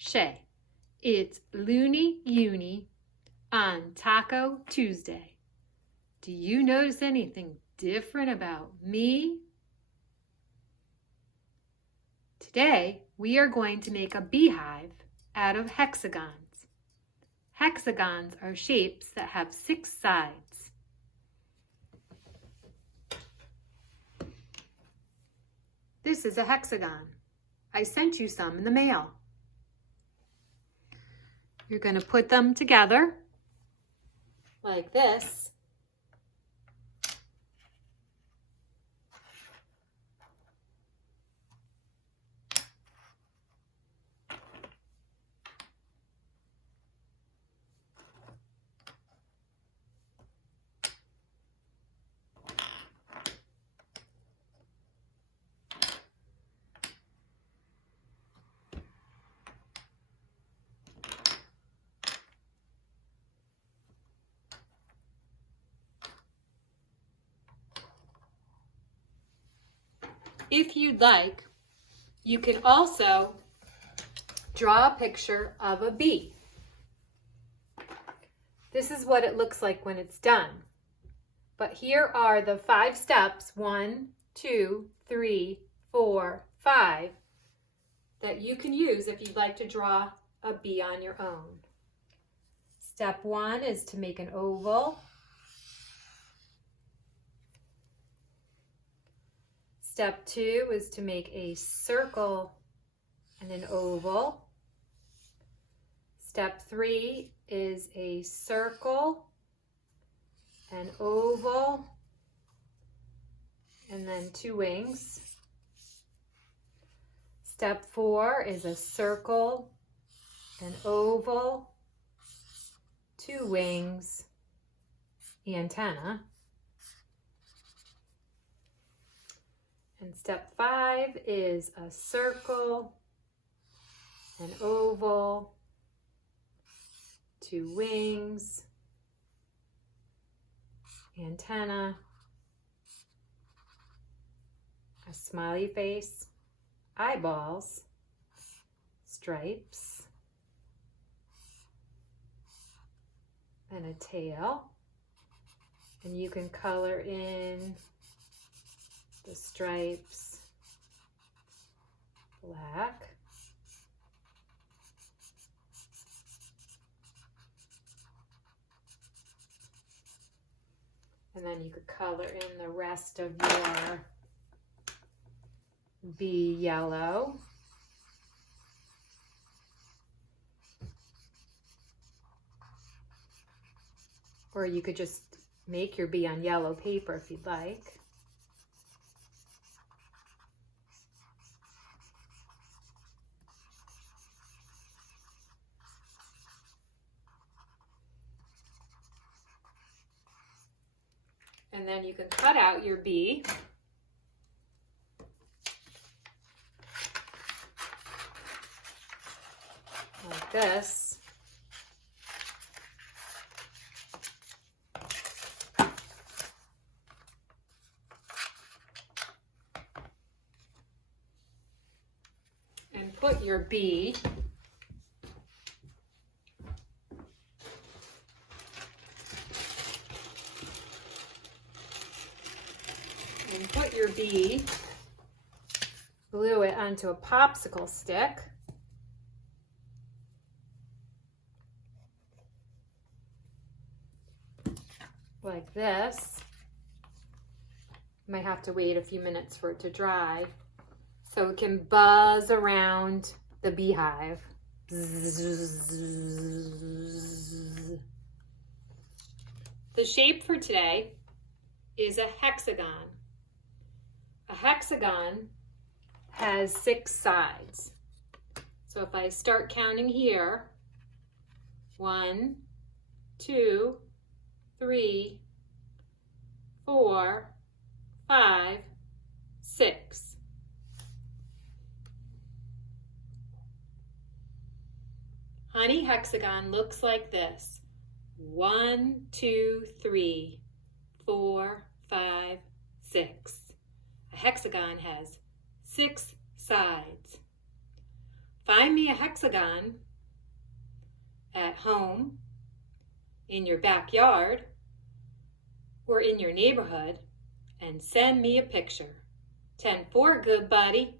Shae. It's Loony Uni on Taco Tuesday. Do you notice anything different about me? Today, we are going to make a beehive out of hexagons. Hexagons are shapes that have 6 sides. This is a hexagon. I sent you some in the mail. You're going to put them together like this. If you'd like, you can also draw a picture of a bee. This is what it looks like when it's done. But here are the 5 steps, 1, 2, 3, 4, 5, that you can use if you'd like to draw a bee on your own. Step 1 is to make an oval. Step 2 is to make a circle and an oval. Step 3 is a circle, an oval, and then 2 wings. Step 4 is a circle, an oval, 2 wings, antenna. And step 5 is a circle, an oval, 2 wings, antenna, a smiley face, eyeballs, stripes, and a tail. And you can color in the stripes black. And then you could color in the rest of your bee yellow. Or you could just make your bee on yellow paper if you'd like. And then you can cut out your bee. Like this. And put your bee glue it onto a popsicle stick. Like this. You might have to wait a few minutes for it to dry so it can buzz around the beehive. The shape for today is a hexagon. A hexagon has 6 sides. So if I start counting here, 1, 2, 3, 4, 5, 6. Honey hexagon looks like this. 1, 2, 3, 4, 5, 6. A hexagon has 6 sides. Find me a hexagon at home, in your backyard, or in your neighborhood, and send me a picture. 10-4, good buddy.